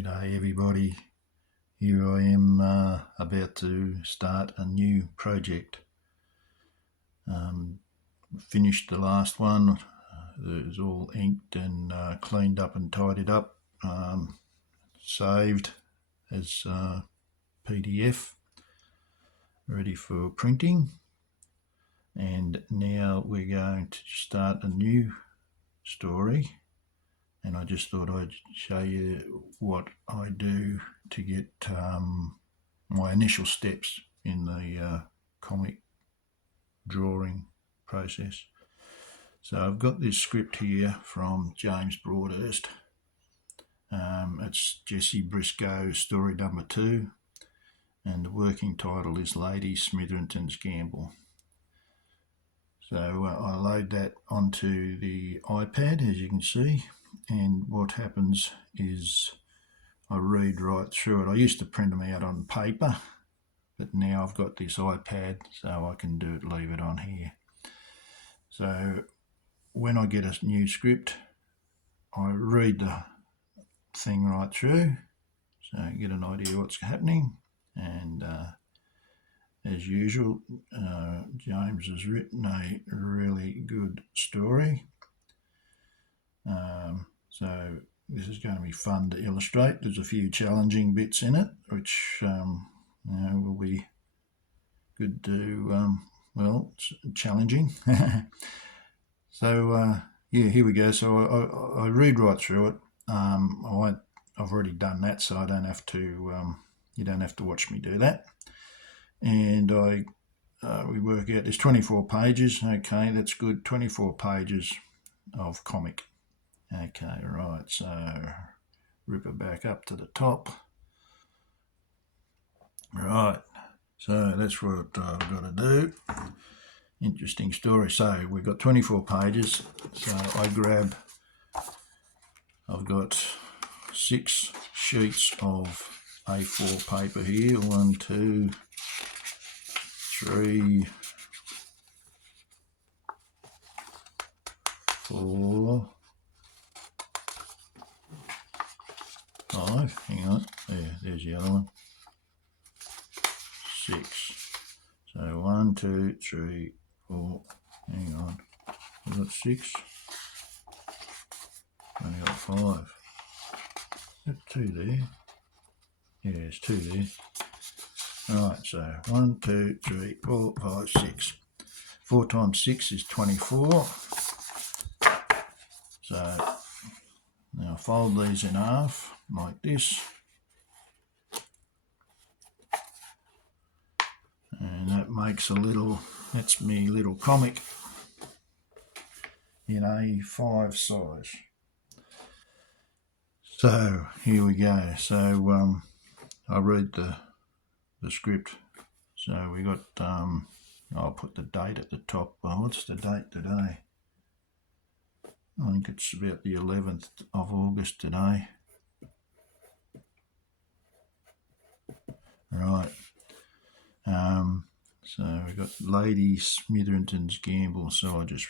G'day everybody, here I am about to start a new project. Finished the last one, it was all inked and cleaned up and tidied up, saved as PDF, ready for printing, and now we're going to start a new story. And I just thought I'd show you what I do to get my initial steps in the comic drawing process. So I've got this script here from James Broadhurst. It's Jesse Brisco, story number 2, and the working title is Lady Smitherington's Gamble. So I load that onto the iPad, as you can see, and what happens is I read right through it. I used to print them out on paper, but now I've got this iPad, so I can leave it on here. So when I get a new script, I read the thing right through, so I get an idea what's happening. And as usual, James has written a really good story. So this is going to be fun to illustrate. There's a few challenging bits in it, which will be good to, challenging. So here we go. So I read right through it. I've already done that, so I don't have to. You don't have to watch me do that. And we work out there's 24 pages. Okay, that's good. 24 pages of comic. Okay, right, so rip it back up to the top. Right, so that's what I've got to do. Interesting story. So we've got 24 pages. So I've got 6 sheets of A4 paper here. 1, 2, 3, 4, 5, hang on, there's the other one, 6. So 1, 2, 3, 4, hang on, I've got 6, only got 5. Is that 2 there? Yeah, there's 2 there. Right, so 1, 2, 3, 4, 5, 6. 4 times 6 is 24. So now fold these in half like this, and that makes that's me little comic in A5 size. So here we go. So I read the script. So we got, I'll put the date at the top. Well, what's the date today? I think it's about the 11th of August today. Right. So we've got Lady Smitherington's Gamble. So I just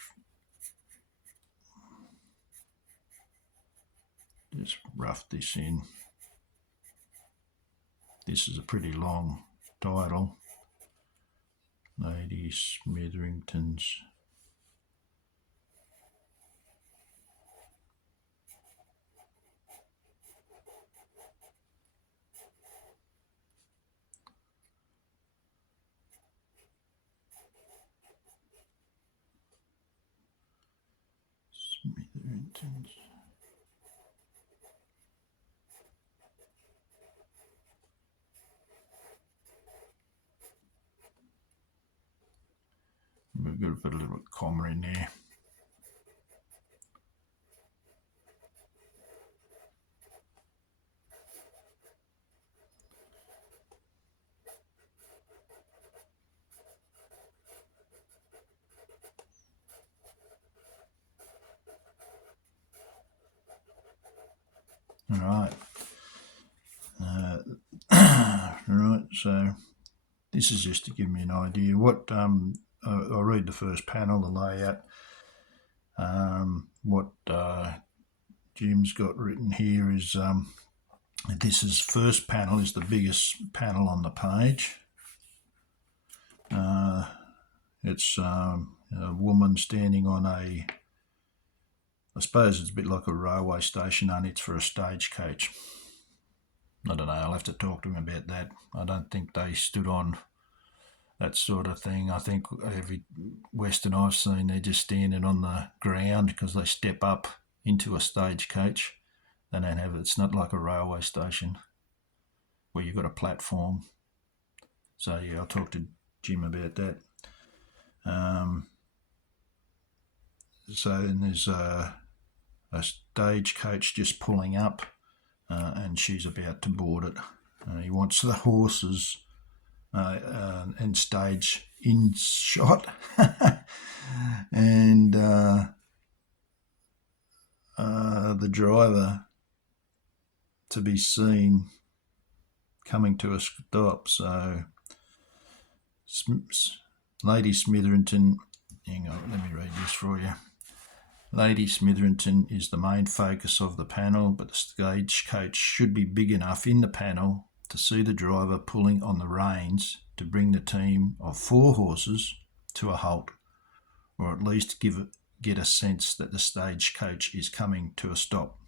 roughed this in. This is a pretty long title. Lady Smitherington's We've got to put a little comma in there. Right. Right, so this is just to give me an idea. What I'll read the first panel, the layout. What Jim's got written here is This is first panel is the biggest panel on the page. It's a woman standing on I suppose it's a bit like a railway station, only it's for a stagecoach. I don't know, I'll have to talk to him about that. I don't think they stood on that sort of thing. I think every Western I've seen, they're just standing on the ground because they step up into a stagecoach. They don't have, it's not like a railway station where you've got a platform. So yeah, I'll talk to Jim about that. So then there's a stagecoach just pulling up, and she's about to board it. He wants the horses and stage in shot, and the driver to be seen coming to a stop. So Lady Smitherington, hang on, let me read this for you. Lady Smitherington is the main focus of the panel, but the stagecoach should be big enough in the panel to see the driver pulling on the reins to bring the team of 4 horses to a halt, or at least get a sense that the stagecoach is coming to a stop.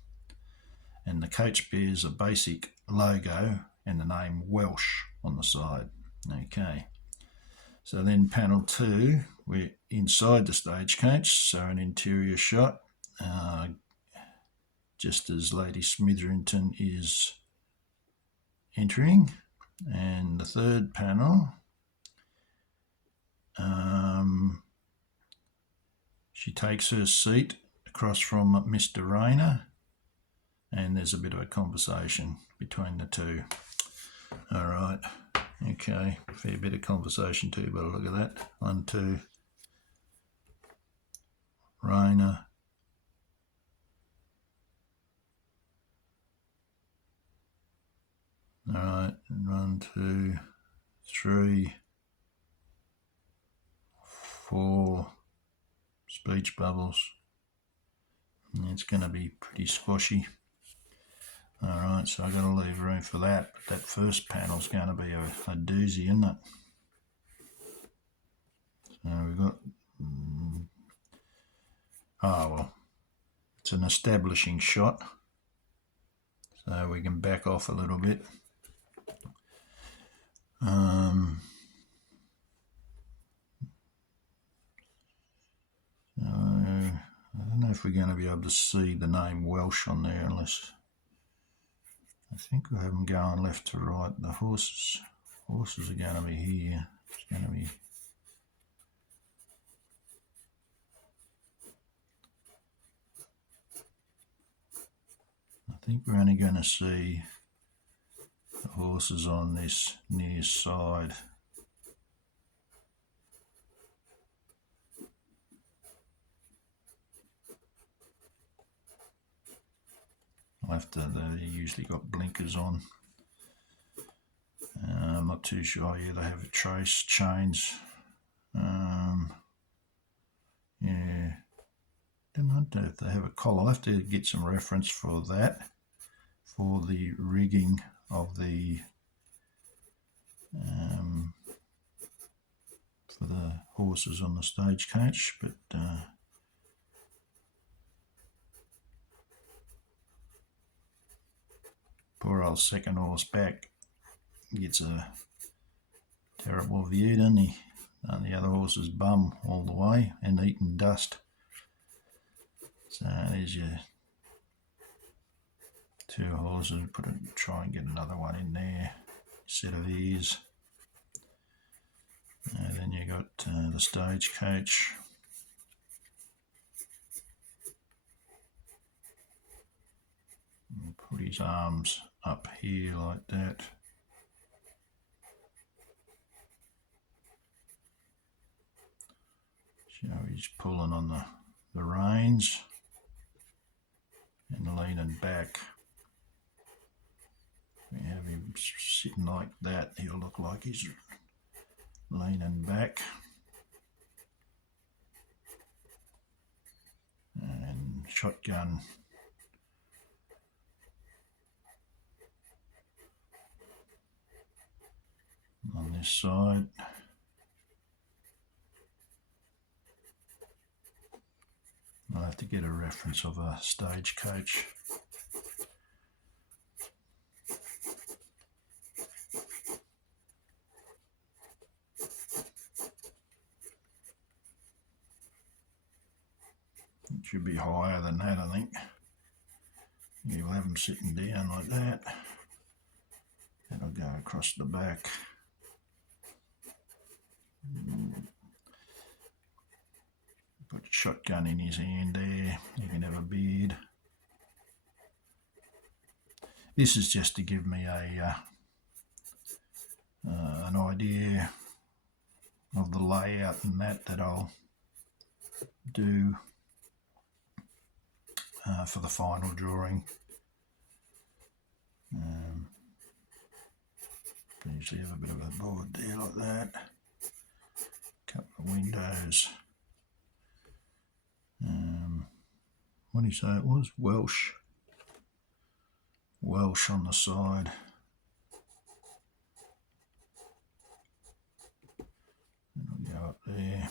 And the coach bears a basic logo and the name Welsh on the side. Okay. So then panel 2, we're inside the stagecoach, so an interior shot, just as Lady Smitherington is entering. And the third panel, she takes her seat across from Mr. Rayner, and there's a bit of a conversation between the two. All right. Okay, fair bit of conversation too, but look at that. 1, 2. Rayner. All right, 1, 2, 3, 4. Speech bubbles. And it's going to be pretty squashy. All right, so I've got to leave room for that. But that first panel's going to be a doozy, isn't it? So we've got... well, it's an establishing shot. So we can back off a little bit. I don't know if we're going to be able to see the name Welsh on there unless... I think we have them going left to right. The horses are going to be here. It's going to be... I think we're only going to see the horses on this near side. They usually got blinkers on. I'm not too sure. Yeah, they have trace chains. Yeah, don't know if they have a collar. I'll have to get some reference for that, for the rigging of the for the horses on the stagecoach, but poor old second horse back gets a terrible view, doesn't he? And the other horse's bum all the way and eating dust. So there's your 2 horses. Try and get another one in there. Set of ears. And then you got the stagecoach. Put his arms up here like that. So he's pulling on the reins and leaning back. We have him sitting like that. He'll look like he's leaning back. And shotgun. this side. I'll have to get a reference of a stagecoach. It should be higher than that, I think. You'll have them sitting down like that. That'll go across the back. Put a shotgun in his hand there. You can have a beard. This is just to give me an idea of the layout and that I'll do for the final drawing. Usually have a bit of a board there like that. Couple of windows. What did he say it was? Welsh. Welsh on the side. And I'll go up there.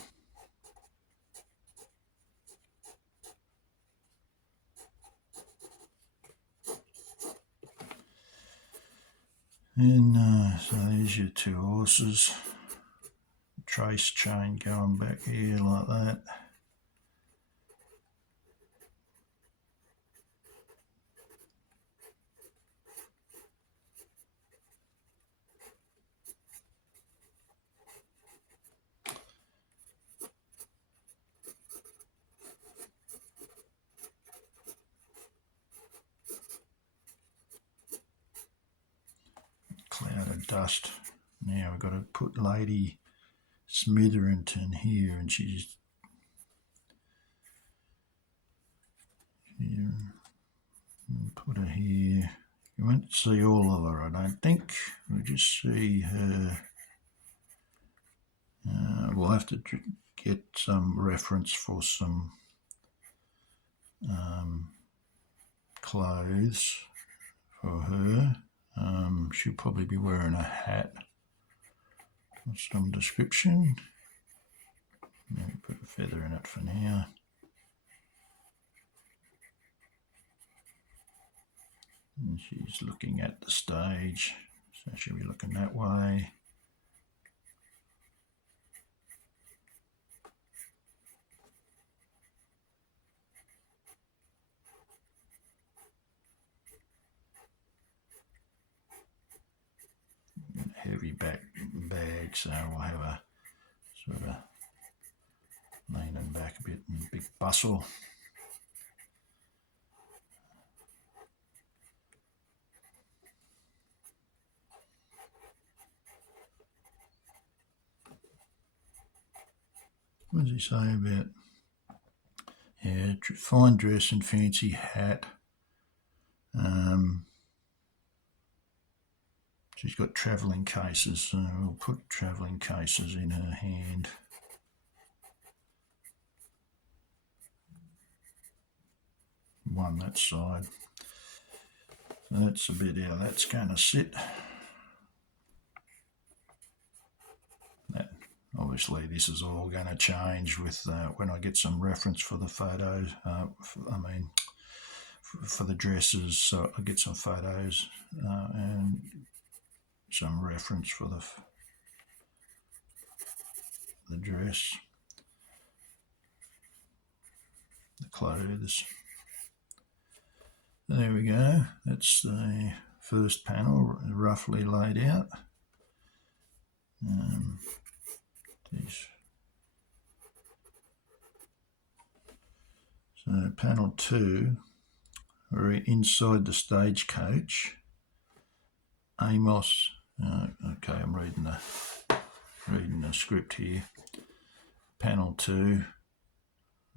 And so there's your two horses. Trace chain going back here like that. Cloud of dust. Now we've got to put Lady Smitherington here, and she's here. Put her here. You won't see all of her, I don't think. We'll just see her. We'll have to get some reference for some clothes for her. She'll probably be wearing a hat or some description. Maybe put a feather in it for now. And she's looking at the stage, so she'll be looking that way. Heavy bag, so we'll have a sort of leaning back a bit and big bustle. What does he say about, yeah, fine dress and fancy hat. She's got travelling cases, so we'll put travelling cases in her hand. One that side. So that's a bit how that's going to sit. That, obviously this is all going to change with when I get some reference for the photos. For the dresses, so I get some photos and some reference for the dress, the clothes. There we go. That's the first panel roughly laid out. So panel 2, we're inside the stagecoach. Amos. Okay, I'm reading the script here. Panel 2,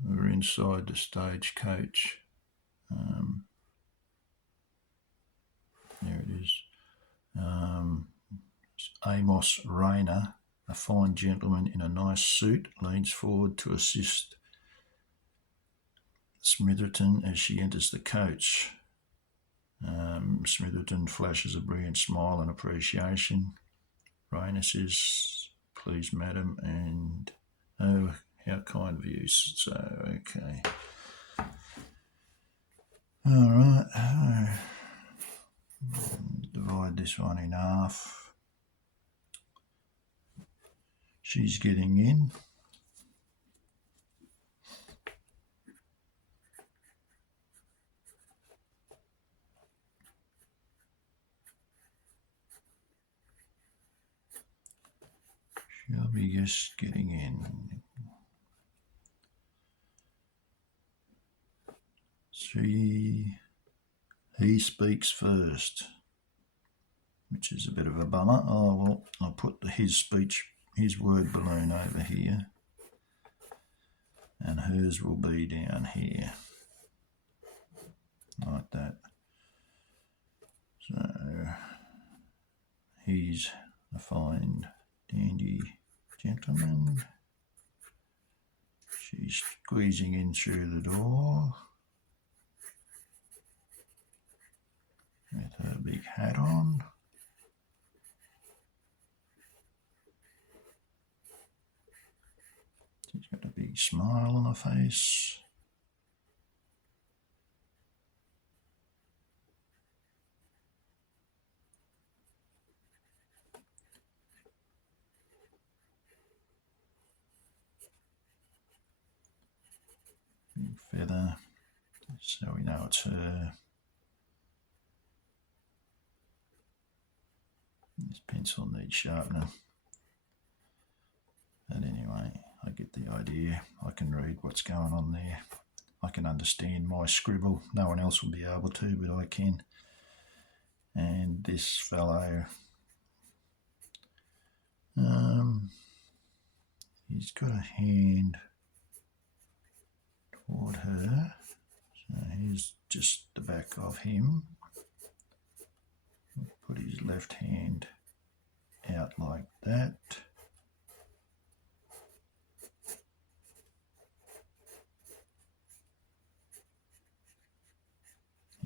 we're inside the stagecoach. There it is. Amos Rayner, a fine gentleman in a nice suit, leans forward to assist Smitherton as she enters the coach. Smitherton flashes a brilliant smile and appreciation. Raina says, please, madam, and oh, how kind of you. So, okay. All right. Divide this one in half. She's getting in. She'll be just getting in. He speaks first, which is a bit of a bummer. Oh, well, I'll put his word balloon over here, and hers will be down here, like that. So, he's a fine, dandy gentleman. She's squeezing in through the door with her big hat on. She's got a big smile on her face. Big feather, so we know it's her. This pencil needs sharpener. But anyway, I get the idea. I can read what's going on there. I can understand my scribble. No one else will be able to, but I can. And this fellow, he's got a hand toward her. So here's just the back of him. Put his left hand out like that.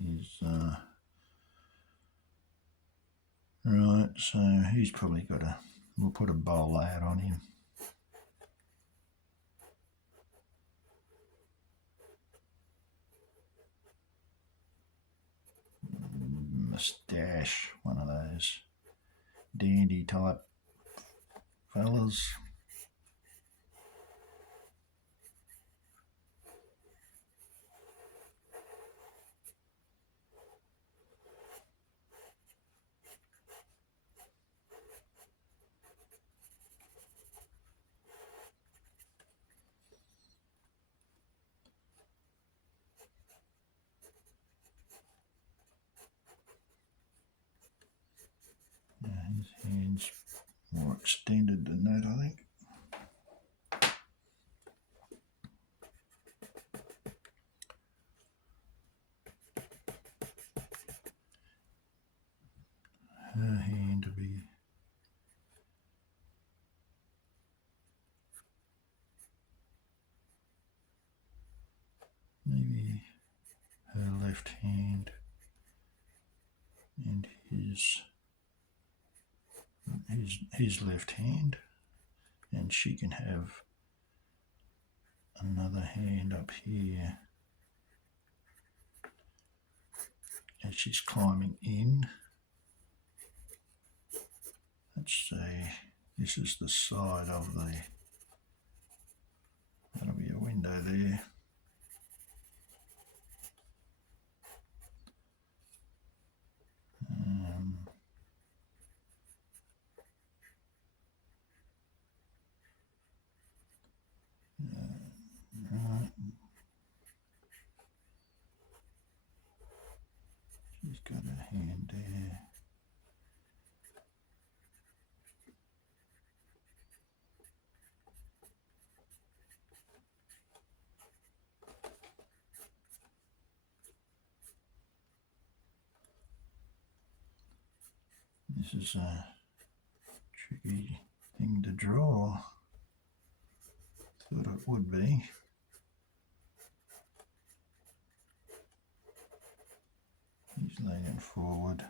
He's right, so he's probably got we'll put a bowler hat on him. Moustache, one of those dandy type fellas. His hand's more extended than that, I think. Her hand to be maybe her left hand and his left hand, and she can have another hand up here as she's climbing in. Let's say this is the side of that'll be a window there. Right. She's got her hand there. This is a tricky thing to draw. Thought it would be. He's leaning forward.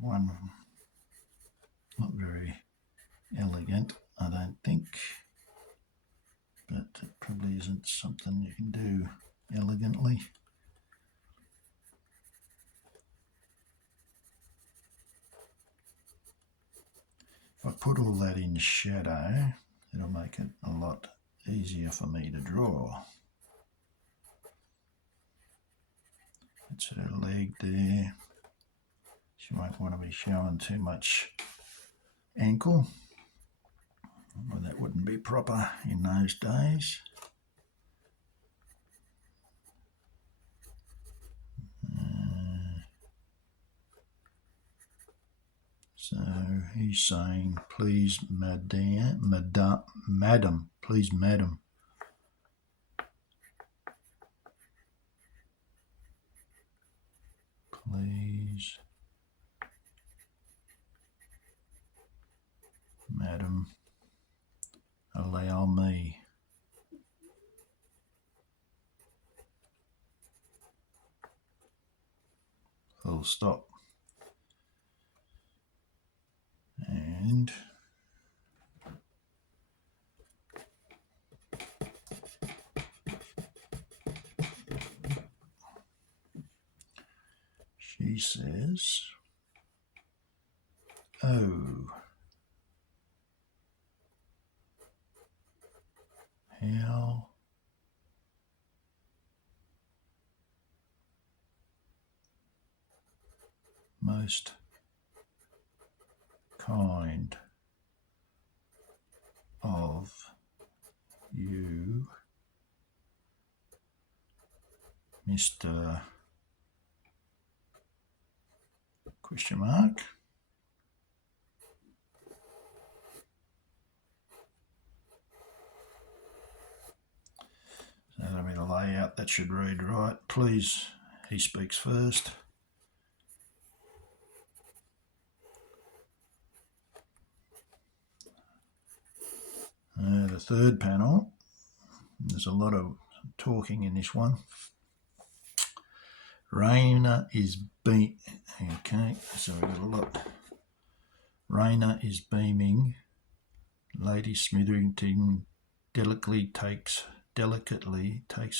one not very elegant, I don't think, but it probably isn't something you can do elegantly. If I put all that in shadow, it'll make it a lot easier for me to draw. That's her leg there. She won't want to be showing too much ankle. Well, that wouldn't be proper in those days. So he's saying, please, madam, please, madam. Please, madam, allow me. Full stop. And she says, oh, how most kind of you, Mr. question mark. So that'll be the layout. That should read right. Please, he speaks first. The third panel, there's a lot of talking in this one. Raina is okay, so we've got a lot. Raina is beaming. Lady Smitherington delicately takes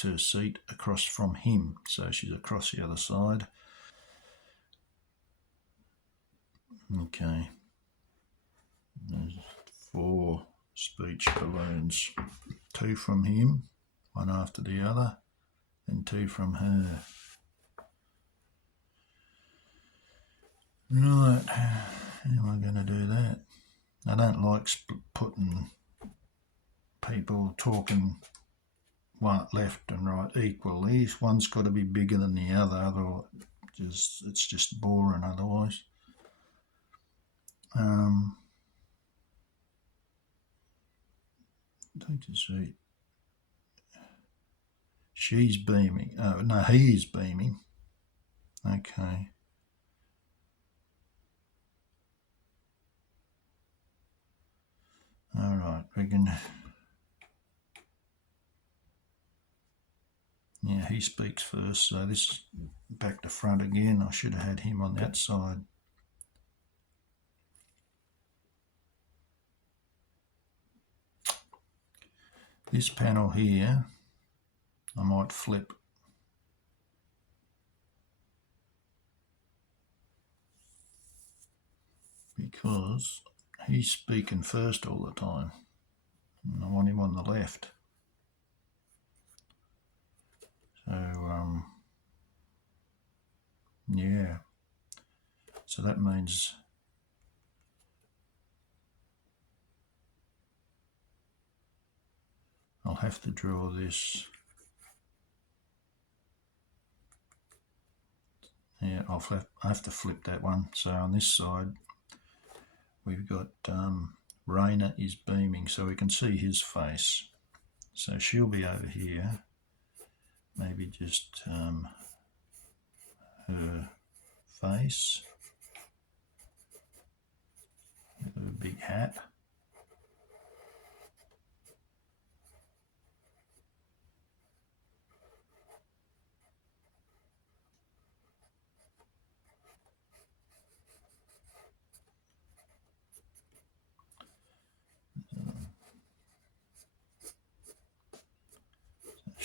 her seat across from him. So she's across the other side. Okay. There's 4 speech balloons. 2 from him, one after the other, and 2 from her. Right, how am I going to do that? I don't like putting people talking left and right equally. One's got to be bigger than the other, otherwise it's just boring otherwise. Take a seat. She's beaming. Oh, no, he is beaming. Okay. All right, we can. Yeah, he speaks first, so this back to front again. I should have had him on that side. This panel here, I might flip. Because he's speaking first all the time. And I want him on the left. So, yeah. So that means I'll have to draw this. Yeah, I have to flip that one. So on this side, we've got Raina is beaming, so we can see his face. So she'll be over here. Maybe just her face. With a big hat.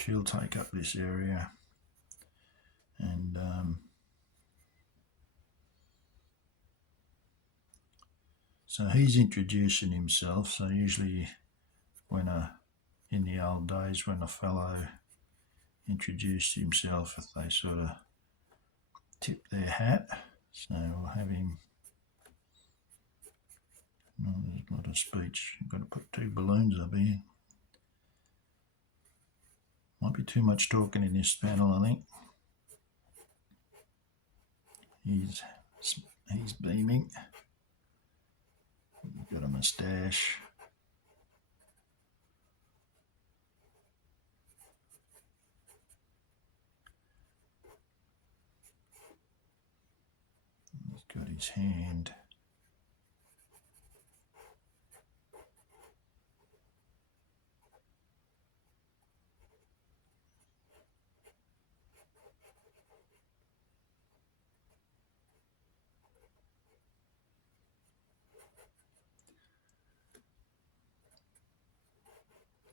she'll take up this area, and so he's introducing himself. So usually when in the old days when a fellow introduced himself, they sort of tip their hat. So we'll have him. Oh, there's a lot of speech. I've got to put 2 balloons up here. Might be too much talking in this panel, I think. He's beaming. He's got a moustache. He's got his hand.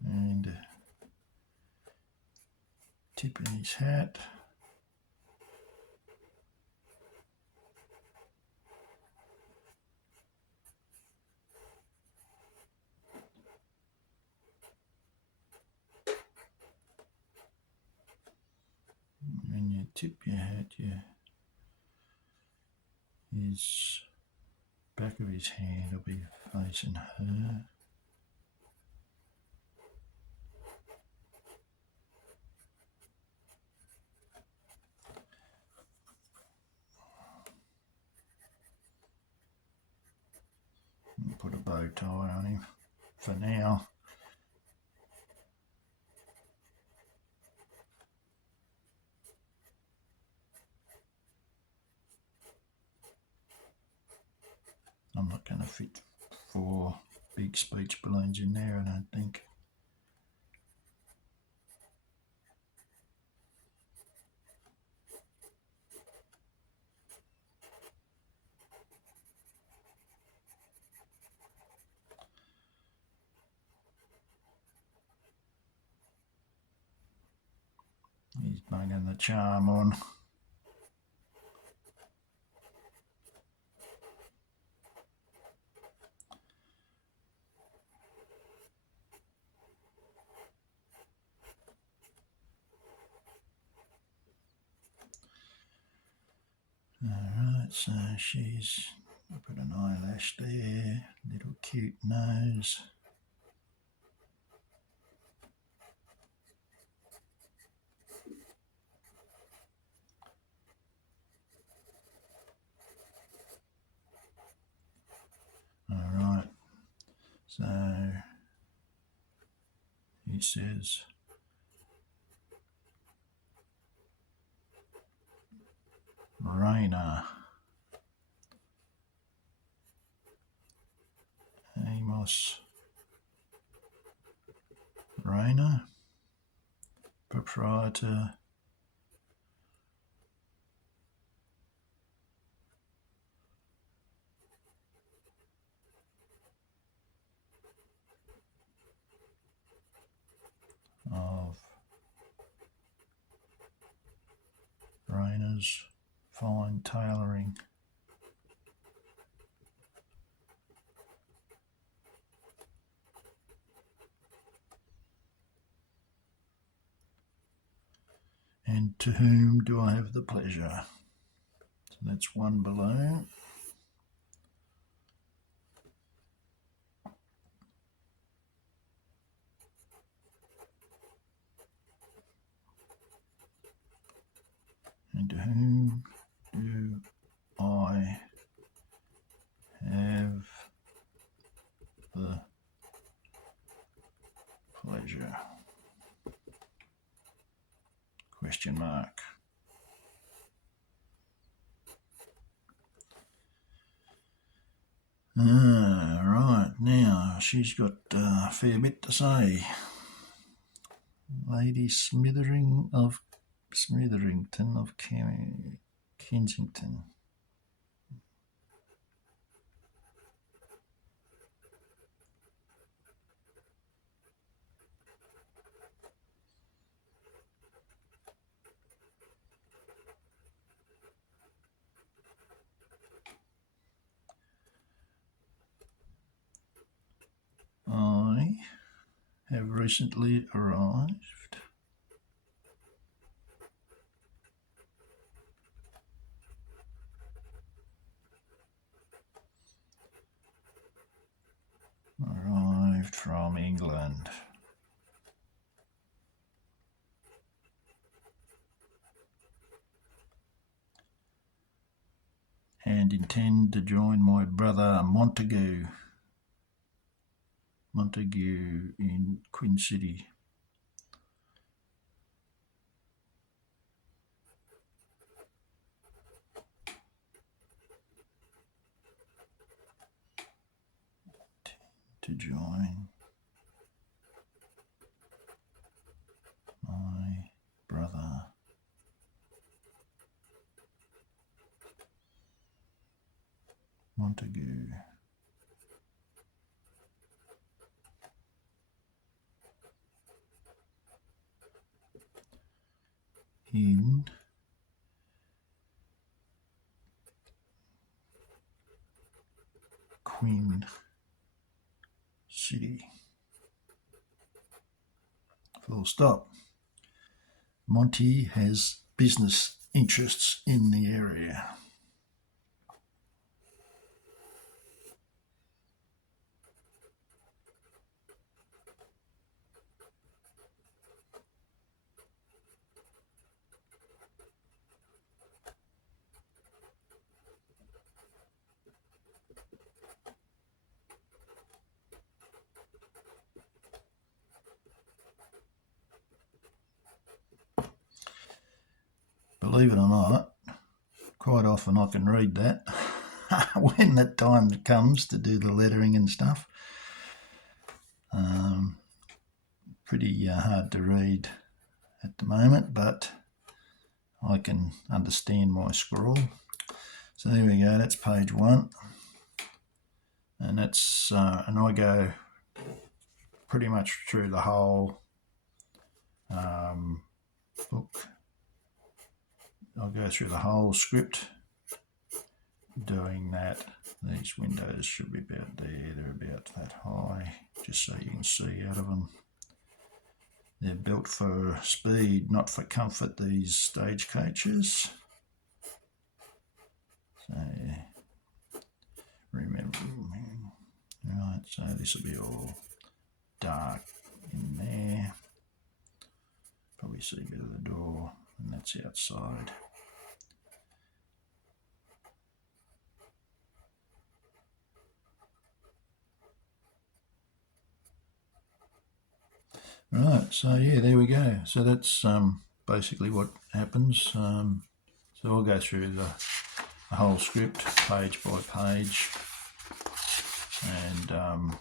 And tipping his hat. When you tip your hat, his back of his hand will be facing her. Put a bow tie on him for now. I'm not going to fit 4 big speech balloons in there, I don't think. He's banging the charm on. Alright, so she's put an eyelash there, little cute nose. Alright, so he says, Rainer, Amos Rainer, proprietor of Rainer's Fine Tailoring. And to whom do I have the pleasure? So that's 1 balloon. And to whom do I have the pleasure? Question mark. Right, now she's got a fair bit to say. Lady Smitherington of Kensington. have recently arrived. Arrived from England. And intend to join my brother Montague in Queen City. To join my brother Montague in Queen City. Full stop. Monty has business interests in the area. Believe it or not, quite often I can read that when that time comes to do the lettering and stuff. Pretty hard to read at the moment, but I can understand my scrawl. So there we go, that's page 1. And that's and I go pretty much through the whole book. I'll go through the whole script doing that. These windows should be about there, they're about that high, just so you can see out of them. They're built for speed, not for comfort, these stagecoaches. So remember, right, so this will be all dark in there. Probably see a bit of the door, and that's outside. Right, so yeah, there we go. So that's basically what happens. So I'll go through the whole script page by page, and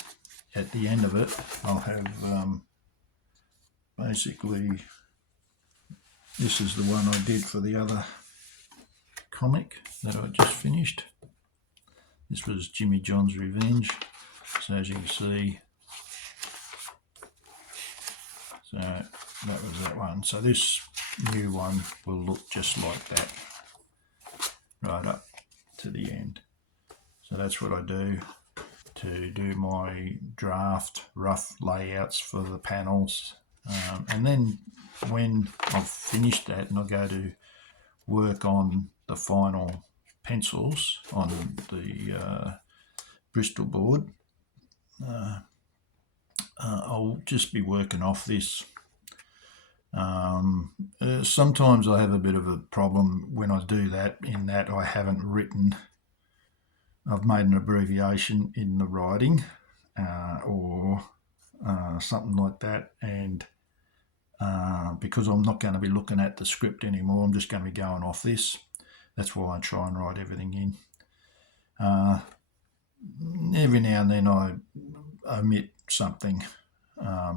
at the end of it I'll have basically, this is the one I did for the other comic that I just finished. This was Jimmy John's Revenge. So as you can see, so that was that one. So this new one will look just like that, right up to the end. So that's what I do to do my draft rough layouts for the panels. And then when I've finished that and I go to work on the final pencils on the Bristol board, I'll just be working off this. Sometimes I have a bit of a problem when I do that, in that I haven't written, I've made an abbreviation in the writing or something like that, and because I'm not going to be looking at the script anymore, I'm just going to be going off this. That's why I try and write everything in. Every now and then I omit something,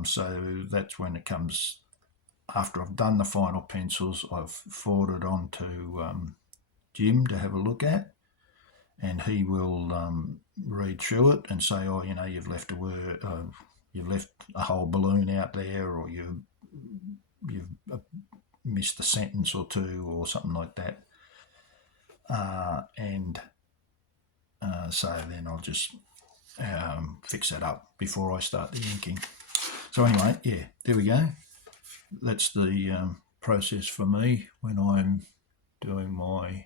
so that's when it comes, after I've done the final pencils, I've forwarded on to Jim to have a look at, and he will read through it and say, oh, you know, you've left a word, you've left a whole balloon out there, or you've missed a sentence or two or something like that. So then I'll just fix that up before I start the inking. So anyway, yeah, there we go. That's the process for me when I'm doing my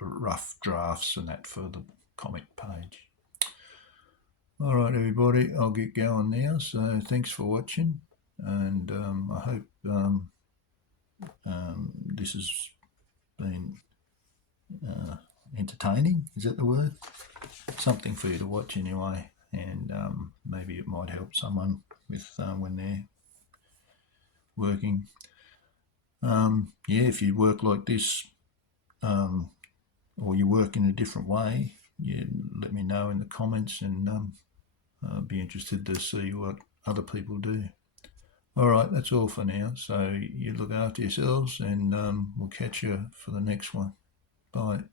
rough drafts and that for the comic page. All right, everybody, I'll get going now. So thanks for watching, and I hope this has been entertaining. Is that the word? Something for you to watch anyway, and maybe it might help someone with when they're working. Yeah, if you work like this, or you work in a different way, you let me know in the comments, and I'll be interested to see what other people do. All right, that's all for now. So you look after yourselves, and we'll catch you for the next one. Bye.